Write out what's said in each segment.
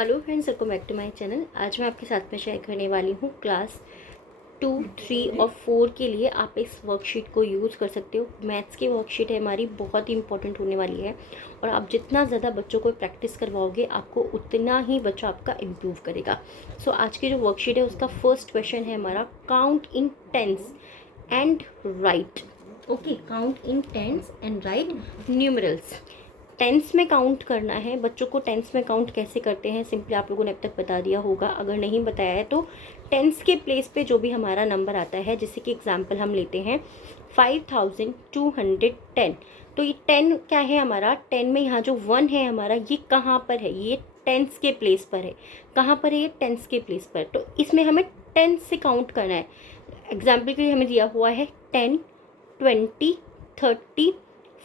Hello friends, welcome back to my channel. आज मैं आपके साथ में शेयर करने वाली हूँ क्लास 2, 3 और 4 के लिए आप इस वर्कशीट को यूज़ कर सकते हो। मैथ्स की वर्कशीट है हमारी, बहुत ही इंपॉर्टेंट होने वाली है और आप जितना ज़्यादा बच्चों को प्रैक्टिस करवाओगे आपको उतना ही बच्चा आपका इम्प्रूव करेगा। सो आज की जो वर्कशीट है उसका फर्स्ट क्वेश्चन है हमारा, count in tens and write. Okay, count in tens and write numerals. Tens में काउंट करना है बच्चों को। टेंस में काउंट कैसे करते हैं सिंपली आप लोगों ने अब तक बता दिया होगा, अगर नहीं बताया है तो टेंस के प्लेस पे जो भी हमारा नंबर आता है, जैसे कि एग्जांपल हम लेते हैं 5210। तो ये 10 क्या है हमारा, 10 में यहाँ जो 1 है हमारा, ये कहाँ पर है, ये टेंस के प्लेस पर है। कहाँ पर है ये, टेंस के प्लेस पर। तो इसमें हमें टेंस से काउंट करना है। एग्जाम्पल के लिए हमें दिया हुआ है 10, 20, 30,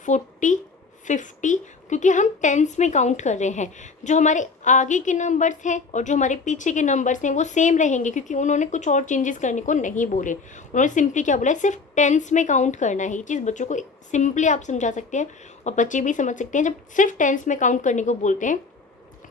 40, 50, क्योंकि हम टेंस में काउंट कर रहे हैं। जो हमारे आगे के नंबर्स हैं और जो हमारे पीछे के नंबर्स हैं वो सेम रहेंगे, क्योंकि उन्होंने कुछ और चेंजेस करने को नहीं बोले। उन्होंने सिंपली क्या बोला है, सिर्फ टेंस में काउंट करना है। ये चीज़ बच्चों को सिंपली आप समझा सकते हैं और बच्चे भी समझ सकते हैं। जब सिर्फ टेंस में काउंट करने को बोलते हैं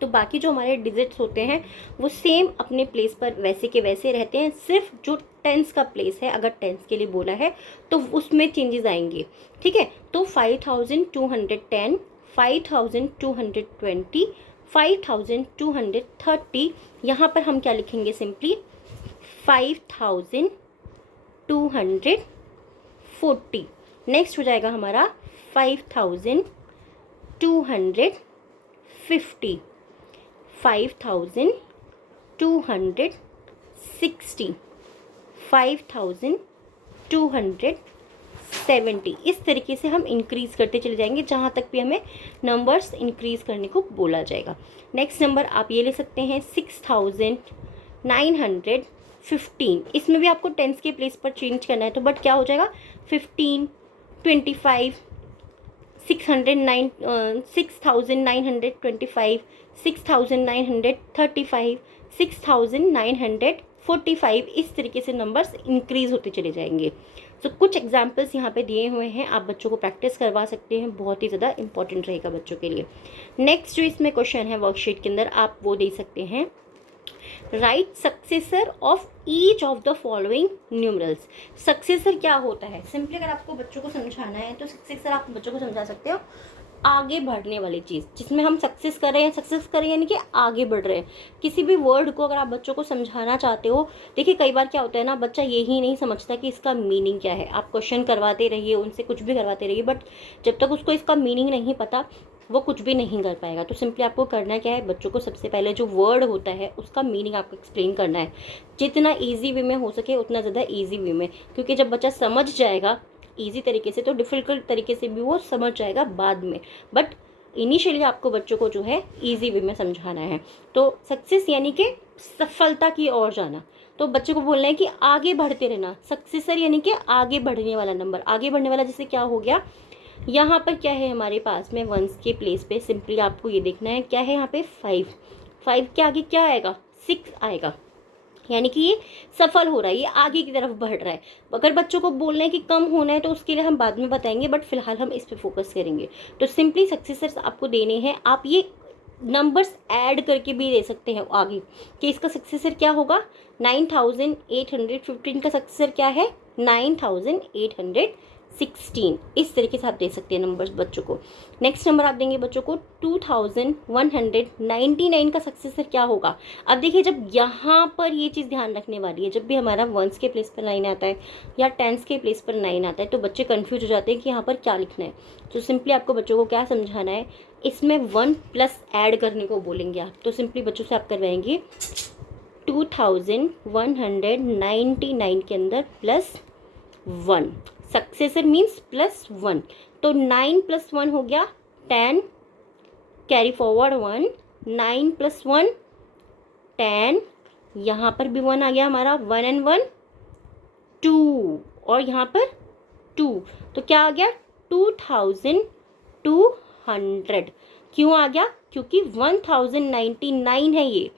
तो बाकी जो हमारे डिजिट्स होते हैं वो सेम अपने प्लेस पर वैसे के वैसे रहते हैं। सिर्फ जो टेंस का प्लेस है, अगर टेंस के लिए बोला है तो उसमें चेंजेस आएंगे। ठीक है, तो 5210, 5220, 5230, यहाँ पर हम क्या लिखेंगे, सिंपली 5240। नेक्स्ट हो जाएगा हमारा 5250, 5260, 5270। इस तरीके से हम इंक्रीज़ करते चले जाएंगे जहाँ तक भी हमें नंबर्स इंक्रीज़ करने को बोला जाएगा। नेक्स्ट नंबर आप ये ले सकते हैं 6915। इसमें भी आपको टेंस के प्लेस पर चेंज करना है, तो बट क्या हो जाएगा, 15, 25, 6925, 6935, 6945, इस तरीके से नंबर्स इंक्रीज होते चले जाएंगे। तो कुछ एग्जाम्पल्स यहाँ पे दिए हुए हैं, आप बच्चों को प्रैक्टिस करवा सकते हैं, बहुत ही ज़्यादा इंपॉर्टेंट रहेगा बच्चों के लिए। नेक्स्ट जो इसमें क्वेश्चन है वर्कशीट के अंदर, आप वो दे सकते हैं, right successor of each of the following numerals. Successor क्या होता है, सिंपली अगर आपको बच्चों को समझाना है तो सक्सेसर आप बच्चों को समझा सकते हो, आगे बढ़ने वाली चीज़ जिसमें हम सक्सेस कर रहे हैं। सक्सेस कर रहे हैं यानी कि आगे बढ़ रहे हैं। किसी भी वर्ड को अगर आप बच्चों को समझाना चाहते हो, देखिए कई बार क्या होता है ना, बच्चा यही नहीं समझता कि इसका मीनिंग क्या है। आप क्वेश्चन करवाते रहिए, उनसे कुछ भी करवाते रहिए, बट जब तक उसको इसका मीनिंग नहीं पता वो कुछ भी नहीं कर पाएगा। तो सिंपली आपको करना क्या है, बच्चों को सबसे पहले जो वर्ड होता है उसका मीनिंग आपको एक्सप्लेन करना है, जितना ईजी वे में हो सके उतना ज़्यादा ईजी वे में, क्योंकि जब बच्चा समझ जाएगा ईजी तरीके से तो डिफ़िकल्ट तरीके से भी वो समझ जाएगा बाद में। बट इनिशियली आपको बच्चों को जो है ईजी वे में समझाना है। तो सक्सेस यानी कि सफलता की ओर जाना, तो बच्चे को बोलना है कि आगे बढ़ते रहना। सक्सेसर यानी कि आगे बढ़ने वाला नंबर, आगे बढ़ने वाला। जैसे क्या हो गया, यहाँ पर क्या है हमारे पास में वंस के प्लेस पे, सिंपली आपको ये देखना है क्या है यहाँ पे 5 के आगे क्या आएगा, 6 आएगा, यानी कि ये सफल हो रहा है, ये आगे की तरफ बढ़ रहा है। अगर बच्चों को बोलना है कि कम होना है तो उसके लिए हम बाद में बताएंगे, बट फिलहाल हम इस पे फोकस करेंगे। तो सिंपली सक्सेसर्स आपको देने हैं, आप ये नंबर्स ऐड करके भी दे सकते हैं आगे कि इसका सक्सेसर क्या होगा। 9815 का सक्सेसर क्या है, 9816। इस तरीके से आप दे सकते हैं नंबर्स बच्चों को। नेक्स्ट नंबर आप देंगे बच्चों को 2199 का सक्सेसर क्या होगा। अब देखिए, जब यहाँ पर ये चीज़ ध्यान रखने वाली है, जब भी हमारा वंस के प्लेस पर 9 आता है या टेंस के प्लेस पर 9 आता है तो बच्चे कंफ्यूज हो जाते हैं कि यहाँ पर क्या लिखना है। तो सिंपली आपको बच्चों को क्या समझाना है, इसमें 1 प्लस ऐड करने को बोलेंगे आप। तो सिंपली बच्चों से आप करवाएंगे 2199 के अंदर +1, सक्सेसर मीन्स +1। तो 9 + 1 हो गया 10, कैरी फॉरवर्ड 1, 9 + 1 10, यहाँ पर भी 1 आ गया हमारा, 1 and 1 2, और यहाँ पर 2, तो क्या आ गया 2200। क्यों आ गया, क्योंकि 1099 है ये।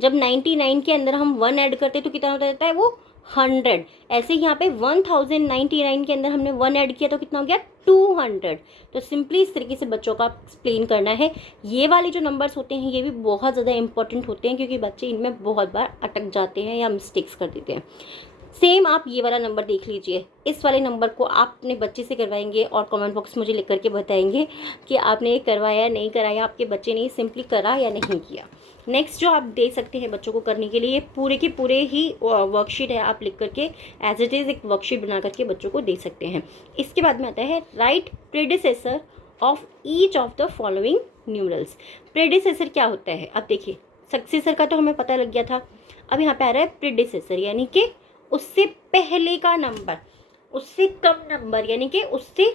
जब 99 के अंदर हम 1 ऐड करते तो कितना होता जाता है, वो 100। ऐसे यहाँ पे 1099 के अंदर हमने 1 ऐड किया तो कितना हो गया 200। तो सिंपली इस तरीके से बच्चों का एक्सप्लेन करना है। ये वाले जो नंबर्स होते हैं ये भी बहुत ज़्यादा इंपॉर्टेंट होते हैं, क्योंकि बच्चे इनमें बहुत बार अटक जाते हैं या मिस्टेक्स कर देते हैं। सेम आप ये वाला नंबर देख लीजिए, इस वाले नंबर को आप अपने बच्चे से करवाएंगे और कमेंट बॉक्स में मुझे लिख करके बताएंगे कि आपने ये करवाया नहीं कराया, आपके बच्चे ने सिंपली करा या नहीं किया। नेक्स्ट जो आप दे सकते हैं बच्चों को करने के लिए, ये पूरे के पूरे ही वर्कशीट है, आप लिख करके एज इट इज़ एक वर्कशीट बना करके बच्चों को दे सकते हैं। इसके बाद में आता है right predecessor of each of the following numerals. Predecessor क्या होता है, अब देखिए सक्सेसर का तो हमें पता लग गया था, अब यहाँ पे आ रहा है प्रेडिसेसर, यानी कि उससे पहले का नंबर, उससे कम नंबर, यानी कि उसके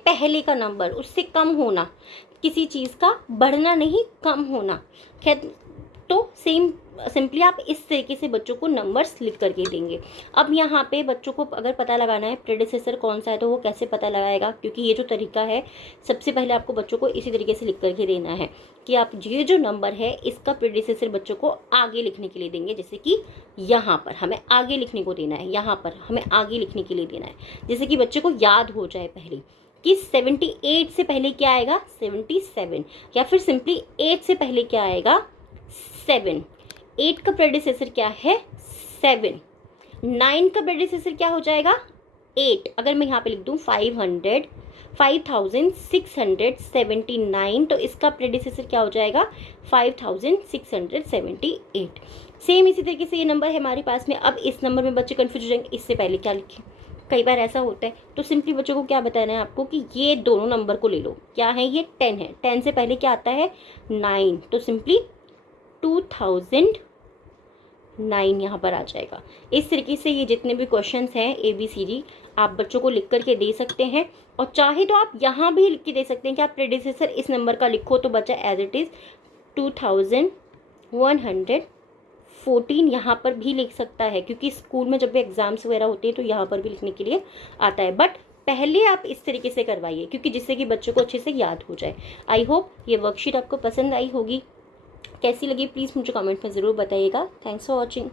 पहले का नंबर, उससे कम होना, किसी चीज़ का बढ़ना नहीं कम होना। खैर तो सिंपली आप इस तरीके से बच्चों को नंबर्स लिख करके देंगे। अब यहाँ पे बच्चों को अगर पता लगाना है प्रेडिसेसर कौन सा है तो वो कैसे पता लगाएगा, क्योंकि ये जो तरीका है सबसे पहले आपको बच्चों को इसी तरीके से लिख करके देना है कि आप ये जो नंबर है इसका प्रेडिसेसर बच्चों को आगे लिखने के लिए देंगे। जैसे कि यहाँ पर हमें आगे लिखने को देना है, यहाँ पर हमें आगे लिखने के लिए देना है, जैसे कि बच्चे को याद हो जाए पहले कि 78 से पहले क्या आएगा 77, या फिर सिंपली 8 से पहले क्या आएगा 7। 8 का प्रेडिसेसर क्या है 7। 9 का प्रेडिसेसर क्या हो जाएगा 8। अगर मैं यहाँ पे लिख दूँ 5679 तो इसका प्रेडिसेसर क्या हो जाएगा 5678। सेम इसी तरीके से ये नंबर है हमारे पास में। अब इस नंबर में बच्चे कन्फ्यूज हो जाएंगे, इससे पहले क्या लिखें, कई बार ऐसा होता है। तो सिंपली बच्चों को क्या बताना है आपको कि ये दोनों नंबर को ले लो, क्या है ये 10 है, 10 से पहले क्या आता है 9, तो सिंपली 2009 यहाँ पर आ जाएगा। इस तरीके से ये जितने भी क्वेश्चंस हैं ABCD आप बच्चों को लिख करके दे सकते हैं, और चाहे तो आप यहाँ भी लिख के दे सकते हैं कि आप प्रेडिसेसर इस नंबर का लिखो, तो बच्चा एज इट इज़ 2114 यहाँ पर भी लिख सकता है, क्योंकि स्कूल में जब भी एग्ज़ाम्स वगैरह होते हैं तो यहाँ पर भी लिखने के लिए आता है। बट पहले आप इस तरीके से करवाइए, क्योंकि जिससे कि बच्चों को अच्छे से याद हो जाए। आई होप ये वर्कशीट आपको पसंद आई होगी। कैसी लगी प्लीज़ मुझे कमेंट में ज़रूर बताइएगा। Thanks for watching.